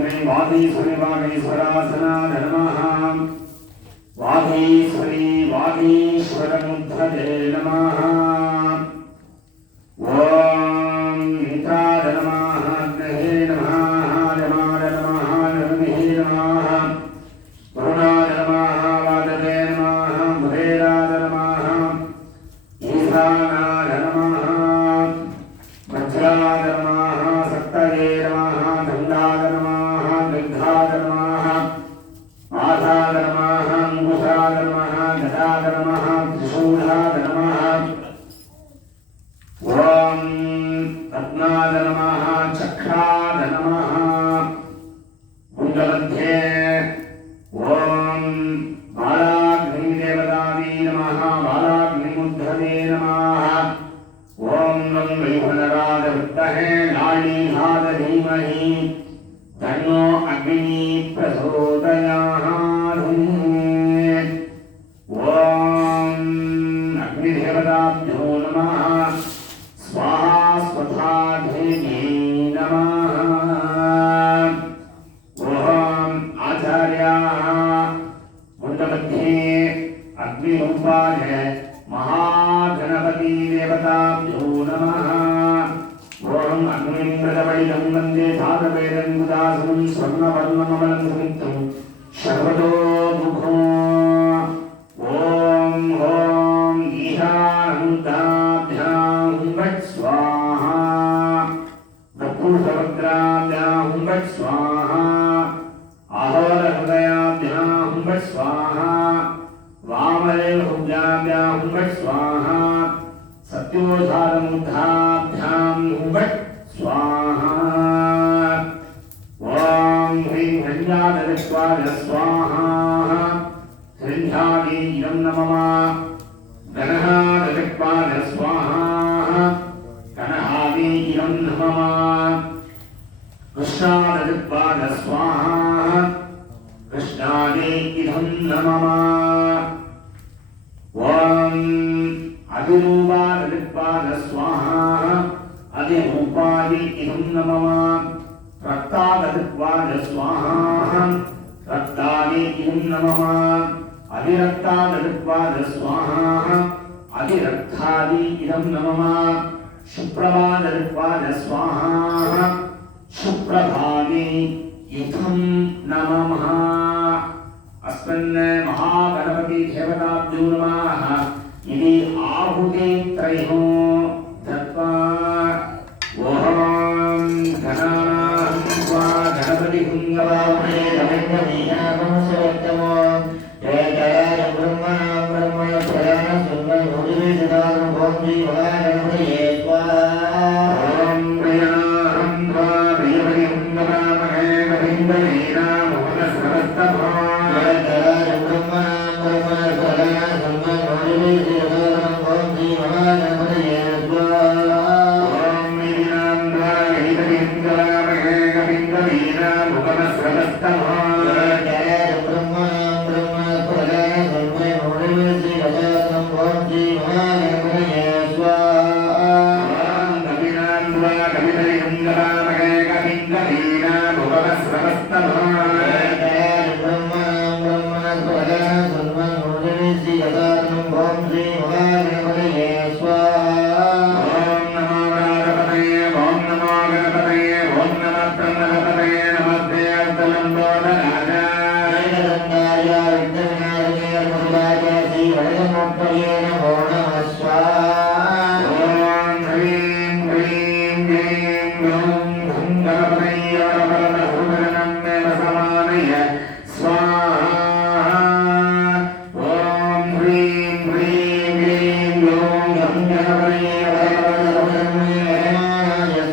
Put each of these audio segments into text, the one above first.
ह्रीं वागीश्वरी वागीश्वरासनाय नमः वागीश्वरी वागीश्वरमुद्धते नमः ॐ मित्राय नमः अग्नये नमः यमाय नमः नरमिहे नमः वरुणाय नमः वादवे नमः मुदेराय नमः ईशानाय नमः वज्राय नमः सक्तये नमः दण्डाय नमः दीर्घाय नमः आधाय नमः अंकुशाय नमः गदाय नमः त्रिशूलाय नमः ॐ रत्नाय नमः चक्राय नमः कुण्डमध्ये ॐ बालाग्निदेवतायै नमः बालाग्निमुद्धते नमः ॐ नं वैभवराज विद्महे लालीनाथ धीमहि तन्नो अग्निः प्रचोदयात् ॐ अग्निदेवताभ्यो नमः स्वाहा स्वधा देवी नमः ॐ आचार्याः कुण्डमध्ये अग्निरूपाय महागणपति देवताभ्यो नमः ॐ अग्निमृतपडितं वन्दे धातवेदङ्गुदासनं स्वर्णवर्णममलं सुमित्रं शर्वतो मुखो ॐ ईशानमुद्राभ्यां वट् स्वाहा वक्रतुण्डभद्राभ्यां वट् स्वाहा अहोरहृदयाभ्यां वट् स्वाहा वामदेवभुजाभ्यां वट् स्वाहा सत्योधारमुद्राभ्यां वट् स्वाहा ॐ ह्रीं हृण्यादरित्वाय स्वाहा हृण्यादीयं नमः गणहादरित्वाय स्वाहा गणहादीयं नमः कृष्णादरित्वाय स्वाहा कृष्णादीयं नमः ॐ अधिरूपादरित्वाय स्वाहा अधिरूपाय इदं नमः रक्तादरित्वाय स्वाहा रक्ताय इदं नमः अधिरक्तादरित्वाय स्वाहा अधिरक्ताय इदं नमः शुप्रभादरित्वाय स्वाहा शुप्रभाय इदं नमः अस्मिन् महागणपति देवताभ्यो नमः इति आहुति त्रयो दत्वा ॐ गणानां त्वा गणपतिं गवामहे तमेकमीयामसोत्तमो जयजय ब्रह्मणां ब्रह्मणस्वयां सुन्दरमुदिविददां ॐ श्रीमहागणपतये स्वाहा ॐ प्रियाहं त्वा प्रियपतिं गवामहे कविन्दवीनामुपदस्वरस्तमो जयजय ब्रह्मणां ब्रह्मणस्वयां सुन्दरमुदिविददां ॐ श्रीमहागणपतये स्वाहा ॐ मीनां त्वा गणपतिं गवामहे कविन्दवीनामुपदस्वरस्तमो जयजय ब्रह्मणां ब्रह्मणस्वयां सुन्दरमुदिविददां ॐ श्रीमहागणपतये स्वाहा ॐ कविनां त्वा कवितरिं गवामहे कविन्दवीनामुपदस्वरस्तमो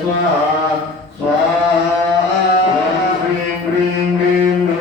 स्वाहा स्वाहा ह्रीं ह्रीं ह्रीं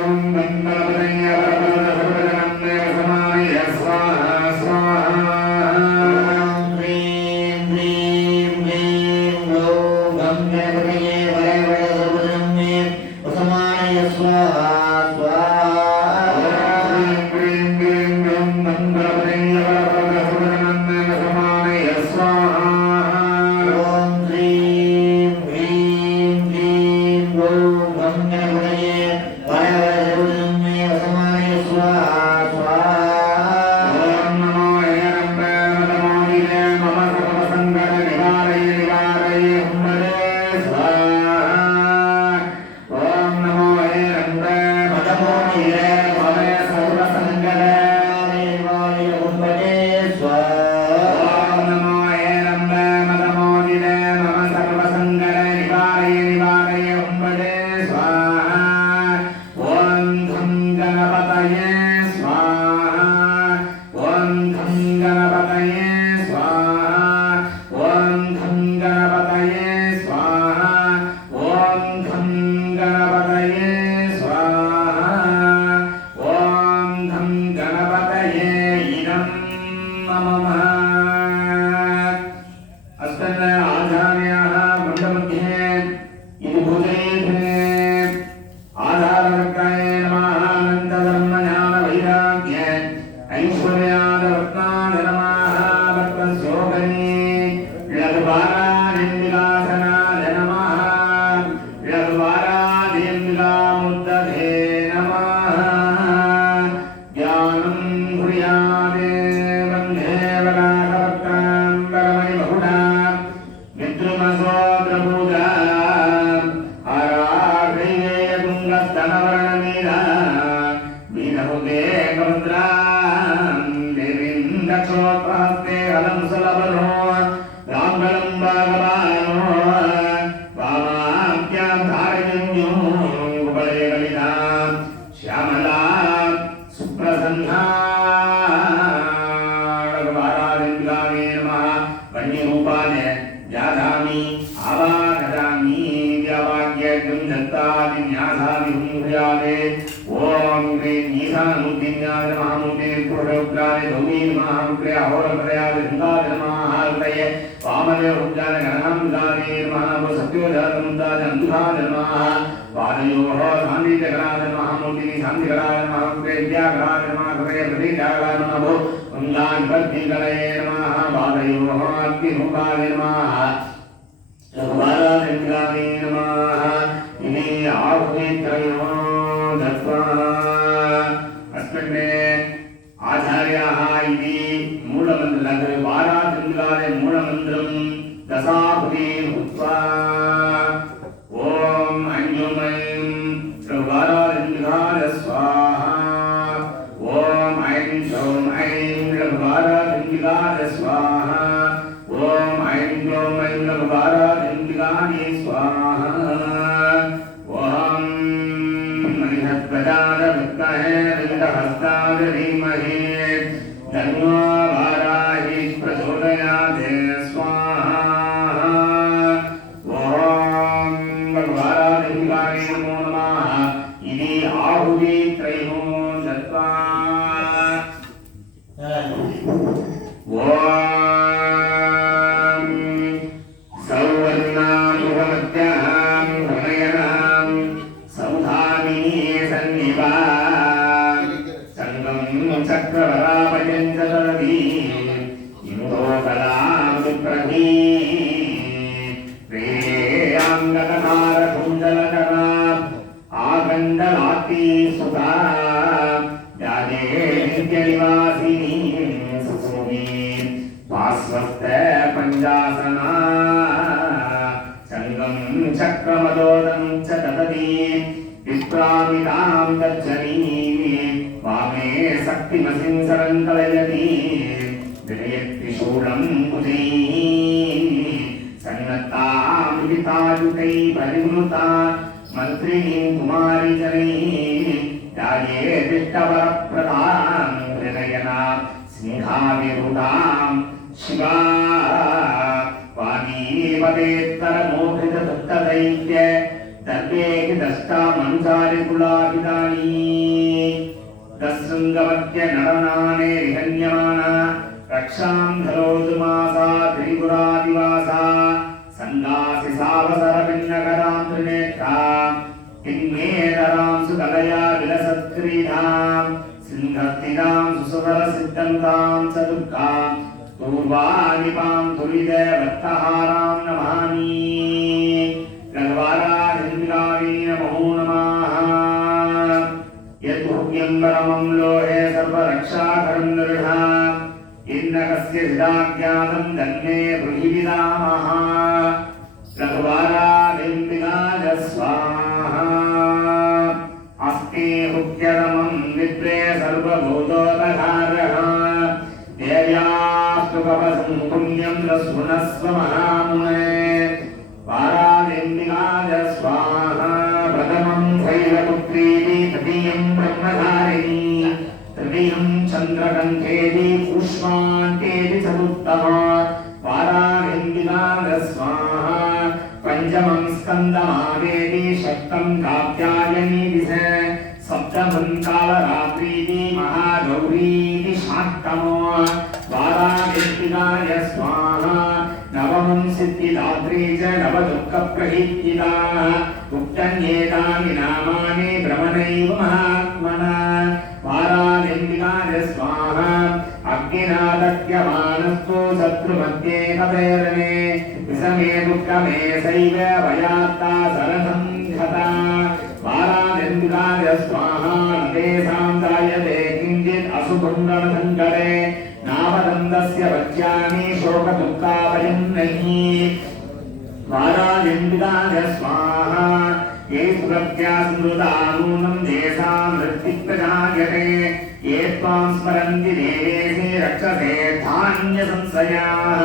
वाराधिङ्गामुद्दधे नमः ज्ञानं भूयादे वन्दे वराहवक्त्रां परमणि बहुधा मित्रमसोद्रपूजा आराधये तुङ्गस्तनवर्णमीरा वीरहुते कवन्द्रां देवीं दक्षोत्प्रहस्ते हलं सुलभरो रामबलं भागवानो वामाभ्यां धारयन्यो उपलयलितां श्यामला सुप्रसन्ना वाराधिङ्गावे नमः वन्यरूपाय जाधामि आवागदामि व्यावाक्यं दत्तादिन्यासामि हुंभुयादे ओम ह्रीं ईशानमूर्तिन्याय नमः मूर्ते पुरुषोग्राय गौरी नमः रुद्रे अहोरप्रयाय गंगाय नमः हृदये वामदेव रुद्राय गणनाम्बिकाय नमः सत्योजातमुद्राय अंधुराय नमः पादयोः सान्निध्यकराय नमः मूर्तिनि सान्निध्यकराय नमः रुद्रे विद्याकराय नमः हृदये प्रतिज्ञाकराय नमः गंगान्वर्तिकराय नमः पादयोः अग्निरूपाय नमः वाराधिङ्गावे नमः इमे आहुतित्रयो दत्वा अस्मिन् आचार्याः इति मूलमन्त्रं वाराधिङ्गावे मूलमन्त्रं दशाहुति भूत्वा ॐ ऐं वाराधिङ्गाय स्वाहा ॐ ऐं सौं ऐं वाराधिङ्गाय स्वाहा ॐ ऐं क्लौं ऐं वाराधिङ्गाय स्वाहा ॐ मणिहस्ताय विद्महे विन्दहस्ताय धीमहि तन्नो वाराहि प्रचोदयात् स्वाहा ॐ वाराधिङ्गाय नमो नमः इति आहुतित्रयो दत्वा चक्रवरापयञ्चदधी इन्दोकलां विप्रही प्रेयाङ्गकहारकुण्डलकरा आगण्डलाती सुधा जाने नित्यनिवासिनी सुसुमी पार्श्वस्थ पञ्चासना सङ्गं चक्रमदोदं च ददती विप्रामितां दर्शनी वामे शक्तिमसिं सरङ्कलयति विनयत्रिशूलं कुजैः सन्नतां विदितायुतैः परिवृता मन्त्रिणीं कुमारीजनैः याये दिष्टवरप्रदां हृदयनां सिंहाविरुदां शिवा वागीपदेत्तरमोहृतदत्तदैत्य दर्वेहि दष्टामनुसारिकुलाभिदानी दशृङ्गवत्य नरनाने विहन्यमाना रक्षां धरोतु मासा त्रिपुरादिवासा सन्दासि सावसरभिन्नकरां त्रिनेत्रा किन्मेतरां सुकलया विलसत्क्रीडां सिंहस्थितां सुसुधरसिद्धन्तां चतुर्गां पूर्वानिपां तुलितवत्तहारां नमामि गङ्गाराधिङ्गावे नमो नमः यद्भुव्यं परमं लोहे सर्वरक्षाकरं नृढा इन्नकस्य हृदाज्ञातं धन्ये बृहिविदामः रघुवाराधिङ्गाय स्वाहा अस्ते हुत्यरमं विद्रे सर्वभूतोपकारः देव्यास्तु कवचं पुण्यं रसुनस्व महामुने वाराधिङ्गाय स्वाहा प्रथमं शैलपुत्रीति तृतीयं ब्रह्मधारिणी तृतीयं चन्द्रकण्ठेति पुष्पाण्डेति चतुर्थः वाराधिङ्गाय स्वाहा पञ्चमं स्कन्दमादेति षष्ठं कात्यायनीति सप्तमं कालरात्रीति महागौरीति षष्ठमो वाराधिङ्गाय स्वाहा नवमं सिद्धिदात्री च नवदुःखप्रहिता उक्तन्येतानि नामानि भ्रमणैव महात्मना वाराधिङ्गाय स्वाहा अग्निनादक्यमानस्तु शत्रुमध्ये कपेरणे विषमे दुःखमे सैव वयात्ता सरसं घता वारानिन्दिकाय स्वाहा नदेशां जायते किञ्चित् अशुभं रणसङ्कटे नावदन्तस्य वच्यामि शोकदुःखावयं नहि वारानिन्दिकाय स्वाहा ये सुरत्या स्मृतानूनं येषां वृत्तिप्रजायते ये त्वां स्मरन्ति देवेशे रक्षसे धान्यसंशयाः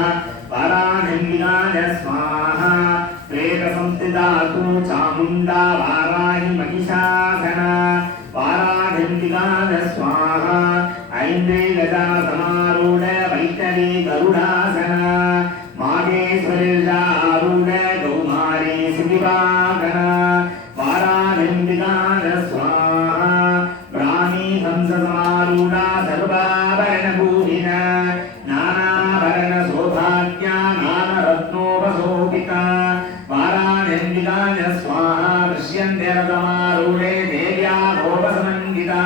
वारानिन्दिकाय स्वाहा प्रेतसंस्थिता तु चामुण्डा वाराहि महिषासना वारानिन्दिकाय स्वाहा ऐन्द्रियगजासमारूढ वैष्णवी गरुडासना माहेश्वरीर्षारूढ कौमारी शिवागना वारानिन्दिकाय स्वाहा ब्राह्मी हंससमारूढा सर्वाभरणभूषिता नानाभरणशोभाज्ञा नानरत्नोपशोभिता वारानिन्दिकाय स्वाहा दृश्यन्ते रथमारूढे देव्या भोगसमन्विता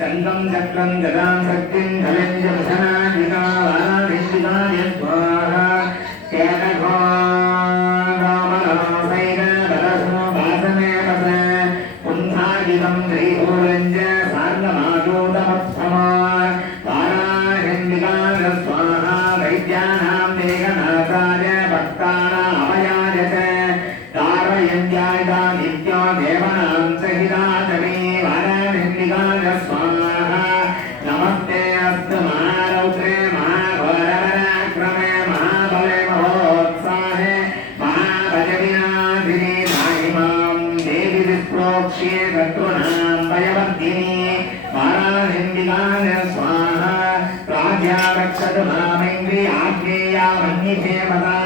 चन्द्रं चक्रं गदां शक्तिं धनं च भजनान्विता वारानिन्दिकाय स्वाहा केनघो रामनासैन वरसो वासने वस पुन्धागितं श्रीभूरं च सार्गमाजोदमत्समा वारानिन्दिकाय स्वाहा वैद्यानां मेघनाथाय भक्तानामभयाय च कारयन्त्यायता नित्यो देवानां सहितातमे वारानिन्दिकाय स्वाहा नमस्ते अस्तु महारौद्रे महाघोरपराक्रमे महाबले महोत्साहे महाभजविनाशिनी महिमां देवी विप्रोक्ष्ये शत्रूणां भयवर्धिनी वारानिन्दिकाय स्वाहा प्राज्ञा रक्षतु मामेन्द्रि आज्ञेया मन्निषे मदा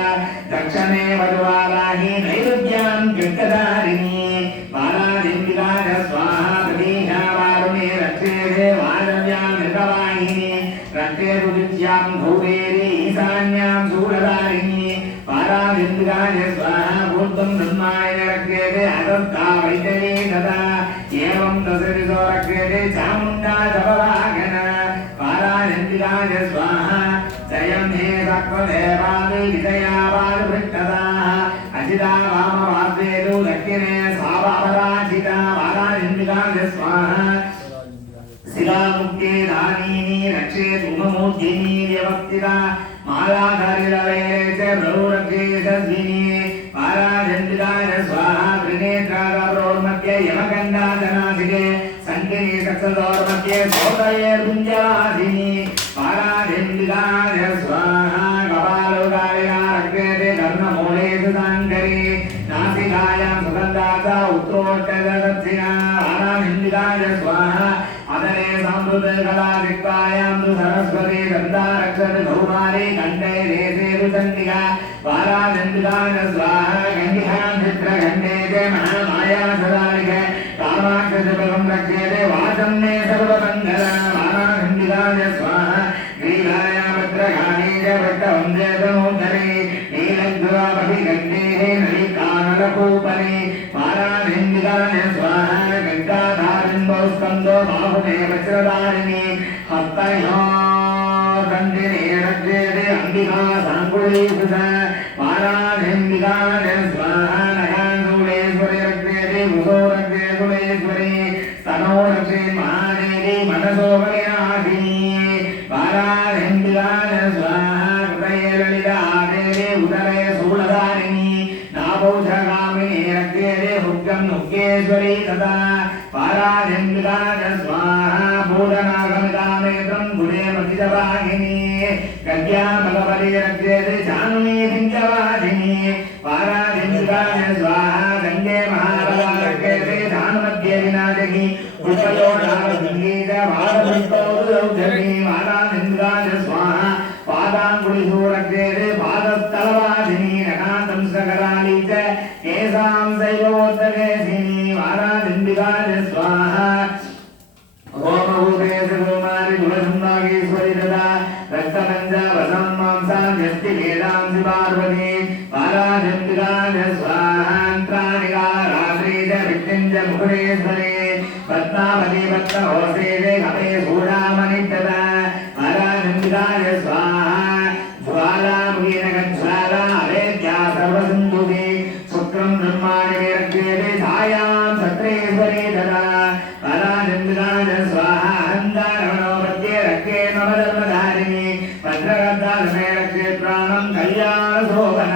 दक्षिणे वधुवाराहि नैरुद्यां कृत्यधारिणी वारानिन्दिकाय स्वाहा प्रतीशा वारुणे रक्षेदे वारव्यां मृगवाहिनी रक्षेतु विद्यां भूवेरि ईशान्यां शूलधारिणी वारानिन्दिकाय स्वाहा भूतं ब्रह्माय रक्षेदे अदत्ता वैतरी तदा एवं दशरितो रक्षेदे चामुण्डा जपवाहना वारानिन्दिकाय स्वाहा जयं हे सक्वदेवादि विजयावादवृत्तदाः अजिता वामवाद्वेदो दक्षिणे सावापराजिता वारानिन्दिकाय स्वाहा शिलामुक्ते दानीनि रक्षेतु ममोद्यिनी व्यवस्थिता मालाधरिलवे च प्रभुरक्षे यशस्विनी वारानिन्दिकाय स्वाहा त्रिनेत्रागप्रोर्मध्ये यमकण्डाजनाधिके सङ्गिनी सक्सदोर्मध्ये सोदयेर्भुञ्जवासिनी वारानिन्दिकाय स्वाहा कपालोकाया रक्षेते कर्णमूले सुधाङ्करी नासिकायां सुगन्धाचा उत्तरोत्तरदक्षिणा वारानिन्दिकाय स्वाहा अदने संस्कृतकलादिक्तायां तु सरस्वती दन्ता रक्षति कौमारी कण्ठे देशे तु चण्डिका वारानिन्दिकाय स्वाहा गङ्गिहां चित्रखण्डे च महामाया सदारिके कामाक्षजपकं रक्षेते वाचं मे सर्वमङ्गला वारानिन्दिकाय स्वाहा नीलाया भद्रकाणी च भट्टवन्दे तनोधरे नीलग्धवाभिगण्डे नलिकानलकूपरे वारानिन्दिकाय स्वाहा गङ्गाधारिं बहुस्कन्दो बाहुने वज्रधारिणी हस्तयो दण्डिने रक्षेते अम्बिका साङ्कुलीसुता वारानिन्दिकाय स्वाहा नगाङ्गुलेश्वरी रक्षेते मुसो रक्षे कुलेश्वरी स्तनो रक्षे महादेवी मनसो विनाशिनी वारानिन्दिकाय स्वाहा हृदये ललिता देवी उदरे शूलधारिणी नाभौषगामिनी रक्षेते भुग्गं नुग्गेश्वरी तदा वारानिन्दिकाय स्वाहा भूषणागमितामेतं गुणे मतिजवाहिनी गद्यामलपदे रक्षेते जाह्नवी पिञ्जवासिनी वारानिन्दिकाय स्वाहा गङ्गे महाबला रक्षेते जाह्नमध्ये विनाशकी पुष्पयोडावसङ्गीत वारवृत्तौदौधरी वारानिन्दिकाय स्वाहा पादाङ्गुलिषु रक्षेते पादस्थलवासिनी नखान्तं सकराली च केशां शैवोत्तकेशिनी वारानिन्दिकाय स्वाहा ओमभूतेश कुमारि कुलसुम्नागेश्वरि तदा रक्तमञ्ज वसं मांसां यस्ति वेदांसि पार्वती वारानिन्दिकाय स्वाहान्त्राणिका रात्रि च विष्णुं च मुकुरेश्वरे पद्मावती पद्महोसेते कपे सूडामणि तदा वारानिन्दिकाय स्वाहा ज्वालामुखीनगज्ज्वाला अवेद्या सर्वसिन्धुते शुक्रं ब्रह्माणि रक्षेते छायां सत्रेश्वरे तदा वाराजन्विकाय स्वाहा हन्तारमणोपत्ये रक्षे मम धर्मधारिणी भद्रगद्दालमे रक्षे प्राणं कल्याणशोभन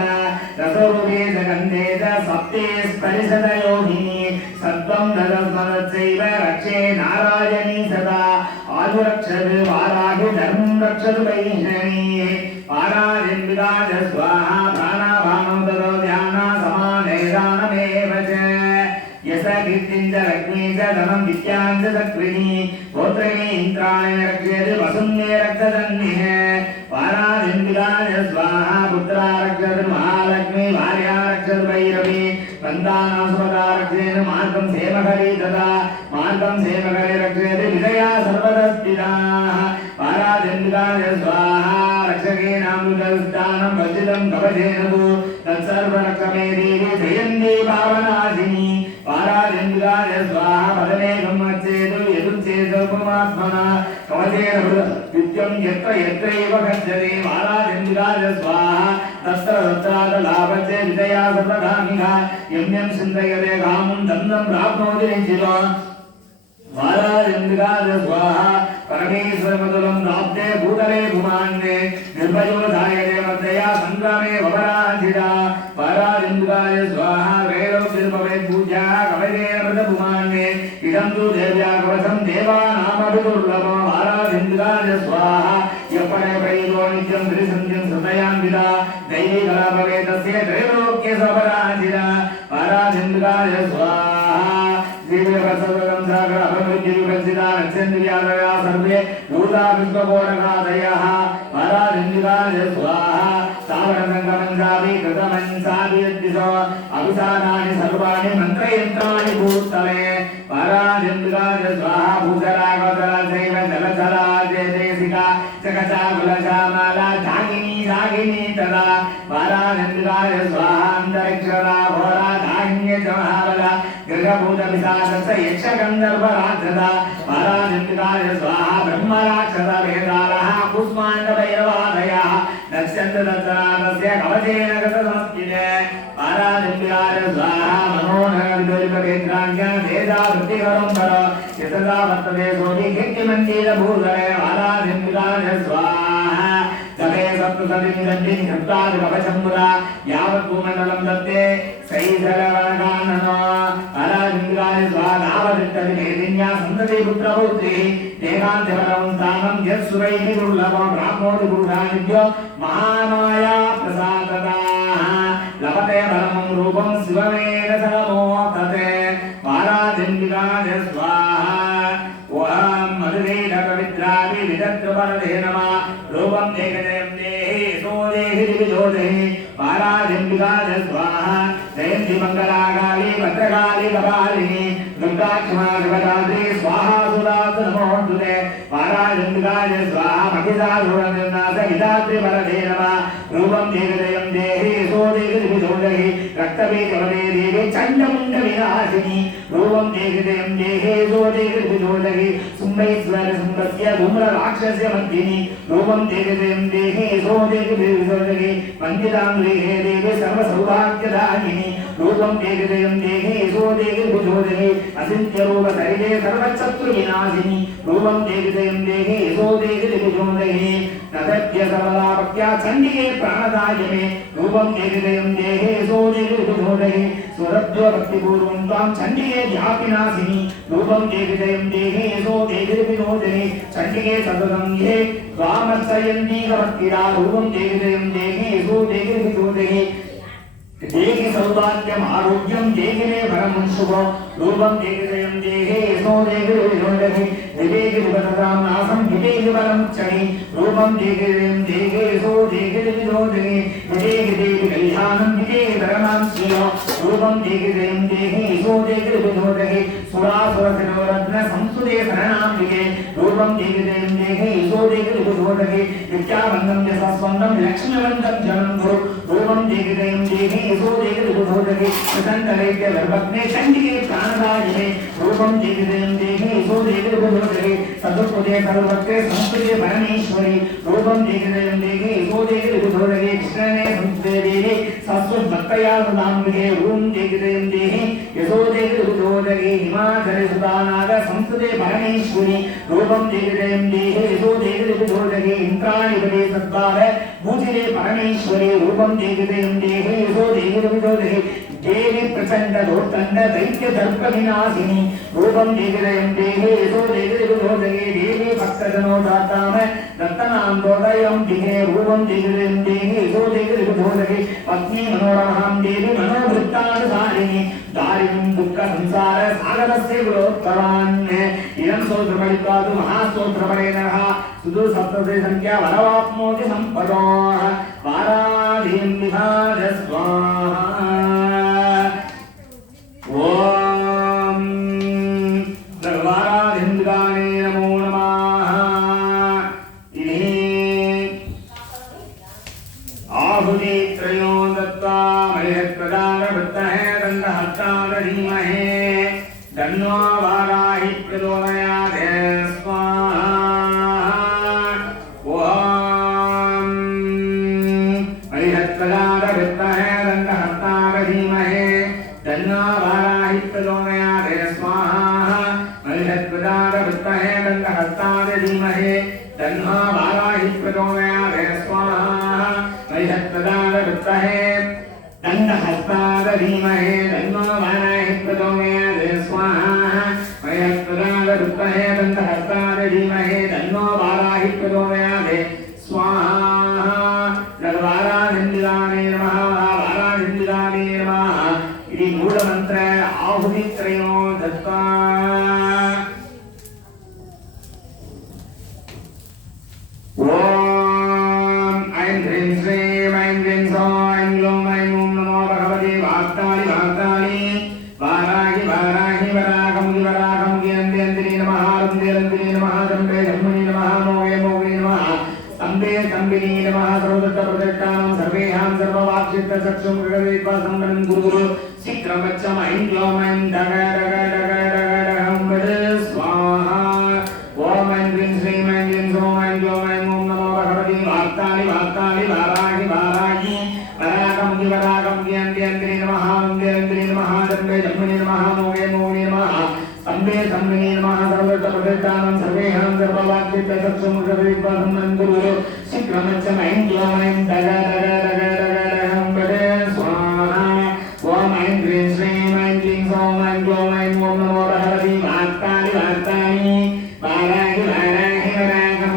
रसोरूपे जगन्धे च सप्ते स्परिशतयोगिनी सत्त्वं तदस्मदच्चैव रक्षे नारायणी सदा आयुरक्षतु वाराहि धर्मं रक्षतु वैष्णवी वाराजन्विकाय स्वाहा प्राणापानं ततो ध्याना समानेदानमेव च यस कीर्तिं च लक्ष्मीं च धनं विद्यां च सक्रिणी गोत्रैः इन्द्राणि रक्षेत् वसुन्ये रक्षतन्निः वाराजन्विकाय स्वाहा पुत्रा रक्षतु महालक्ष्मी भार्या रक्षतु भैरवी बन्धानां सुभगा रक्षेत् मार्गं सेमहरि तदा मार्गं सेमहरि रक्षेत् विजया सर्वदा स्थिताः वाराजन्विकाय स्वाहा रक्षकेनामृतस्थानं वज्रितं कवचेन तु तत्सर्वरक्षमे देवी जयन्ती पावनाशिनी वाराजन्विकाय स्वाहा पदमेकं मच्चेत् यदुच्चेत् पुमात्मना कवचेन नित्यं यत्र यत्रैव गच्छति वाराजन्विकाय स्वाहा तत्र तत्रादलाभस्य विजया सर्वकामिका यं यं चिन्तयते कामं तं तं प्राप्नोति निश्चितो वाराजन्विकाय स्वाहा परमेश्वरमतुलं प्राप्ते भूतले भुमान्ये निर्भयो धायते मर्दया सङ्ग्रामे वपराजिता वाराजन्विकाय स्वाहा वेदोक्तिर्भवे पूज्या कवचेन व्रतभुमान्ये इदं तु देव्या कवचं देवानामपि दुर्लभो वाराजन्विकाय स्वाहा यपरे प्रयुतो नित्यं त्रिसन्ध्यं सृतयान्विता दैवी कला भवेत् तस्य त्रैलोक्यसपराजिता वाराजन्विकाय स्वाहा दिव्यप्रसवकं सागर अभवृद्धिविभजिता नक्षन्द्रियादया सर्वे भूता विश्वकोटकादयः वाराजन्विकाय स्वाहा स्थावरसङ्गमञ्चापि कृतमञ्चापि यद्दिशो अभिसानानि सर्वाणि मन्त्रयन्त्राणि भूतले वाराजन्विकाय स्वाहा भूतरागोदरा चैव जलचरा जयदेशिका चकचाकुलचामाला धागिनी धागिनी तदा वाराजन्विकाय स्वाहा अन्तरिक्षरा घोरा धागिन्य च महाबला गृहभूतपिशाचस्य यक्षगन्धर्वराक्षसा वाराजन्विकाय स्वाहा ब्रह्मराक्षस वेदालः कुष्माण्डभैरवादयः नक्षत्रदर्शनादस्य कवचेन गतसंस्थिते वाराजन्विकाय स्वाहा मनोहरविदोलितवेद्राङ्ग्य वेदावृत्तिकरं कर यतदा वर्तते सोऽपि कीर्तिमञ्जीरभूतले वाराजन्विकाय स्वाहा जपे सप्तसतिं गण्डिं घृत्वादि कवचम्बुरा यावत् भूमण्डलं दत्ते सैधरवनकाननो वाराजन्विकाय स्वाहा नावदिष्टति मेदिन्या सन्तति पुत्रपौत्री देहान्त्यपरं स्थानं यत्सुरैः दुर्लभं प्राप्नोति पुरुषानिभ्यो महामाया प्रसादतः लभते परमं रूपं शिवमेव समोहते वाराजन्विकाय स्वाहा ओहं मधुरेधपवित्रापि विदत्रपरदे नमः रूपं देहजयं देहि सो देहि दिविजोदेहि वाराजन्विकाय स्वाहा जयन्ति मङ्गलाकाली भद्रकाली कपालिनी दुर्गाक्षमा शिवरात्रि स्वाहा सुरात् नमोऽस्तु ते वाराजन्विकाय स्वाहा महिषासुरनिर्नाश विधात्रिपरदे नमः रूपं देहजयं देहि सो देहि दिविजोदेहि रक्तबीजवदे देवी चण्डमुण्डविनाशिनी रूपं देहजयं देहि सो देहि दिविजोदेहि सुम्बैश्वर सुम्बस्य धूम्रराक्षस्य मन्दिनी रूपं देहजयं देहि सो देहि दिविजोदेहि वन्दिताङ्गृहे देवी सर्वसौभाग्यदायिनी रूपं देहजयं देहि सो देहि दिविजोदेहि अचिन्त्यरूप सरिते सर्वशत्रुविनाशिनी रूपं देहजयं देहि सो देहि दिविजोदेहि नतभ्य सर्वदापक्या चण्डिके प्राणदायिने रूपं देहजयं देहि सो देहि दिविजोदेहि स्वरभ्यो भक्तिपूर्वं त्वां चण्डिके व्यापिनाशिनी रूपं देहजयं देहि सो देहि दिविजोदेहि चण्डिके सततं ये त्वामर्चयन्ती कवक्किरा रूपं देहजयं देहि सो देहि दिविजोदेहि देहि सौभाग्यम् आरोग्यं देहि मे परमं शुभं रूपं देहजयं देहि सो देहि दिविजोदेहि विवेकि विपदतां नाशं विवेकि परं क्षणि रूपं देहजयं देहि सो देहि दिविजोदेहि विवेकि देहि कल्याणं विवेकि धर्मां श्रियो रूपं देहजयं देहि सो देहि दिविजोदेहि सुरासुरसिरोरत्न संस्तुते शरणाम्बिके रूपं देहजयं देहि सो देहि दिविजोदेहि विद्यावन्दं यशस्वन्दं लक्ष्मीवन्दं जनं कुरु रूपं देहजयं देहि सो देहि दिविजोदेहि प्रचण्डलेख्य गर्भग्ने चण्डिके प्राणदायिने रूपं देहजयं देहि सो देहि दिविजोदेहि सदुपदे सर्वत्रे संस्कृते परमेश्वरी रूपं देहजयं देहि सो देहि दिविजोदेहि कृष्णने संस्कृते नमोस्तुते देवी सस्वभक्तया सुदाम्बिके ॐ जयगदयं देहि यशो जयगदुजोदगे हिमाचले सुदानाग संस्कृते परमेश्वरी रूपं जयगदयं देहि यशो जयगदुजोदगे इंद्राणिपदे सद्वार भूजिरे परमेश्वरी रूपं जयगदयं देहि यशो जयगदुजोदगे देवी प्रचंड दोर्दंड दैत्य दर्प विनाशिनी रूपं जयगदयं देहि यशो जयगदुजोदगे देवी भक्तजनोदाताम दत्तनान्दोदयं दिहे रूपं जयगदयं देहि यशो जयगदुजोदगे पत्नी मनोरमां देवी मनोवृत्तानुसारिणी दारिणीं दुःख संसार सागरस्य गुरोत्तरान् इदं स्तोत्रपठित्वातु महास्तोत्रपठेनः सुदु सप्तशती संख्या वरवाप्नोति सम्पदो वाराधिं विभाज स्वाहा ॐ वाराधिन्द्राणे नमो नमः इति आहुति त्रयो दत्त्वा मयत्प्रदानवृत्तहे दण्डहस्ताद धीमहि तन्नो वाराहि प्रचोदयात् स्वाहा ॐ मयत्प्रदानवृत्तहे दण्डहस्ताद धीमहि तन्नो वाराहि प्रचोदयात् स्वाहा मयत्प्रदानवृत्तहे दण्डहस्ताद धीमहि तन्नो वाराहि प्रचोदयात् स्वाहा मयत्प्रदानवृत्तहे दण्डहस्ताद धीमहि तन्नो वाराहि प्रचोदयात् स्वाहा मयत्प्रदानवृत्तहे दण्डहस्ताद धीमहि तन्नो वाराहि प्रचोदयात् स्वाहा वारानन्दिताने नमः वारानन्दिताने नमः इति मूलमन्त्र आहुतित्रयो दत्त्वा ॐ ऐं ह्रीं श्रीं ऐं क्लीं सौः ऐं ग्लौं ऐं ॐ नमो भगवते वाक्तालि वाक्तालि वाराहि वाराहि वराकं अन्त्यन्तिनी नमः रुन्द्रन्तिनी नमः दम्भे धम्मिनी नमः मोगे मोगिनी नमः स्तम्भे स्तम्भिनी नमः सर्वदत्तप्रदत्तानं सर्वेहां सर्ववाक्चित्तचक्षुं गगदयित्वा सम्पन्नं गुरुगुरु शीघ्रमच्चं ऐं ग्लौं ऐं डग डग डग डग डगं वद स्वाहा ॐ ऐं क्लीं श्रीं ऐं क्लीं सौः ऐं ग्लौं ऐं ॐ नमो भगवते वाक्तालि वाक्तालि वाराहि वाराहि वराकं अन्त्यन्तिनी नमः रुन्द्रन्तिनी नमः दम्भे धम्मिनी नमः मोगे मोगिनी नमः स्तम्भे स्तम्भिनी नमः सर्वदत्तप्रदत्तानं सर्वेहां सर्ववाक्चित्तचक्षुं गगदयित्वा सम्पन्नं गुरुगुरु शीघ्रमच्चं ऐं ग्लौं ऐं डग डग डग डग डगं वद स्वाहा ॐ ऐं क्लीं श्रीं ऐं क्लीं सौः ऐं ग्लौं ऐं ॐ नमो भगवते वाक्तालि वाक्तालि वाराहि वाराहि वराकं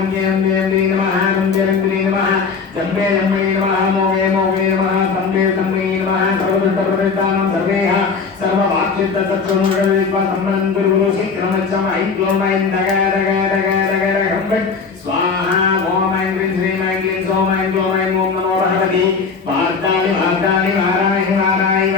अन्त्यन्तिनी नमः रुन्द्रन्तिनी नमः दम्भे धम्मिनी नमः मोगे मोगिनी नमः स्तम्भे स्तम्भिनी नमः सर्वदत्तप्रदत्तानं सर्वेहां सर्ववाक्चित्तचक्षुं गगदयित्वा सम्पन्नं गुरुगुरु शीघ्रमच्चं ऐं ग्लौं ऐं डग डग डग डग डगं वद स्वाहा ॐ ऐं क्लीं श्रीं ऐं क्लीं सौः ऐं ग्लौं ऐं ॐ नमो भगवते वाक्तालि वाक्तालि वाराहि वाराहि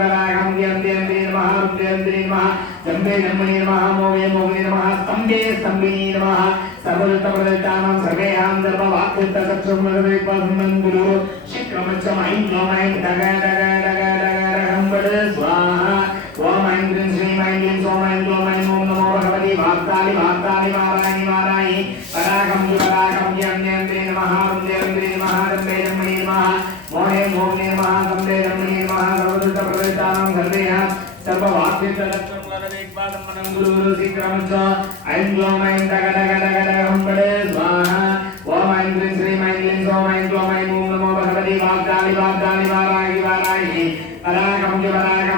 वराकं अन्त्यन्तिनी नमः रुन्द्रन्तिनी नमः दम्भे धम्मिनी नमः मोगे मोगिनी नमः स्तम्भे स्तम्भिनी नमः सर्वदत्तप्रदत्तानं सर्वेहां सर्ववाक्चित्तचक्षुं गगदयित्वा सम्पन्नं गुरुगुरु शीघ्रमच्चं ऐं ग्लौं ऐं डग डग डग डगं वद स्वाहा ॐ ऐं क्लीं श्रीं ऐं क्लीं सौः ऐं ग्लौं ऐं ॐ नमो भगवते वाक्तालि वाक्तालि वाराहि वाराहि वराकं अन्त्यन्तिनी नमः रुन्द्रन्तिनी नमः दम्भे धम्मिनी नमः मोगे मोगिनी नमः स्तम्भे धम्मिनी नमः सर्वदत्तप्रदत्तानं सर्वेहां सर्ववाक्चित्तचक्षुं गगदयित्वा सम्पन्नं गुरुगुरु शीघ्रमच्चं ऐं ग्लौं ऐं डग डग डग डगं वद स्वाहा ॐ ऐं क्लीं श्रीं ऐं क्लीं सौः ऐं ग्लौं ऐं ॐ नमो भगवते वाक्तालि वाक्तालि वाराहि वाराहि वराकं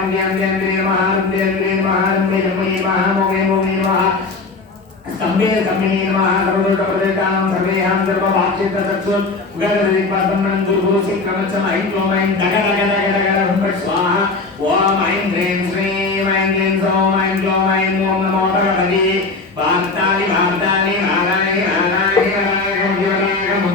अन्त्यन्तिनी नमः रुन्द्रन्तिनी नमः दम्भे धम्मिनी नमः मोगे मोगिनी नमः स्तम्भे स्तम्भिनी नमः सर्वदत्तप्रदत्तानं सर्वेहां सर्ववाक्चित्तचक्षुं गगदयित्वा सम्पन्नं गुरुगुरु शीघ्रमच्चं ऐं ग्लौं ऐं डग डग डग डगं वद स्वाहा ॐ ऐं ह्रीं श्रीं ऐं क्लीं सौः ऐं ग्लौं ऐं ॐ नमो भगवते वाक्तालि वाक्तालि वाराहि वाराहि वराकं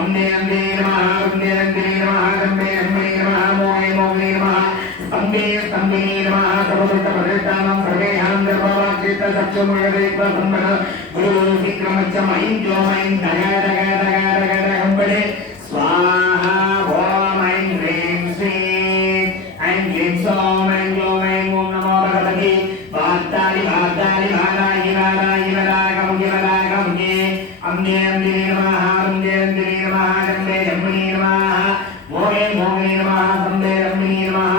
अन्त्यन्तिनी नमः रुन्द्रन्तिनी नमः दम्भे धम्मिनी नमः मोगे मोगिनी नमः स्तम्भे स्तम्भिनी नमः सर्वदत्तप्रदत्तानं सर्वेहां सर्ववाक्चित्तचक्षुं गगदयित्वा सम्पन्नं गुरुगुरु शीघ्रमच्चं ऐं ग्लौं ऐं डग डग डग डग डगं वद स्वाहा ॐ ऐं ह्रीं श्रीं ऐं क्लीं सौः ऐं ग्लौं ऐं ॐ नमो भगवते वाक्तालि वाक्तालि वाराहि वाराहि वराकं अन्त्यन्तिनी नमः रुन्द्रन्तिनी नमः दम्भे धम्मिनी नमः भोगिनी नमः संदे रम्मिनी नमः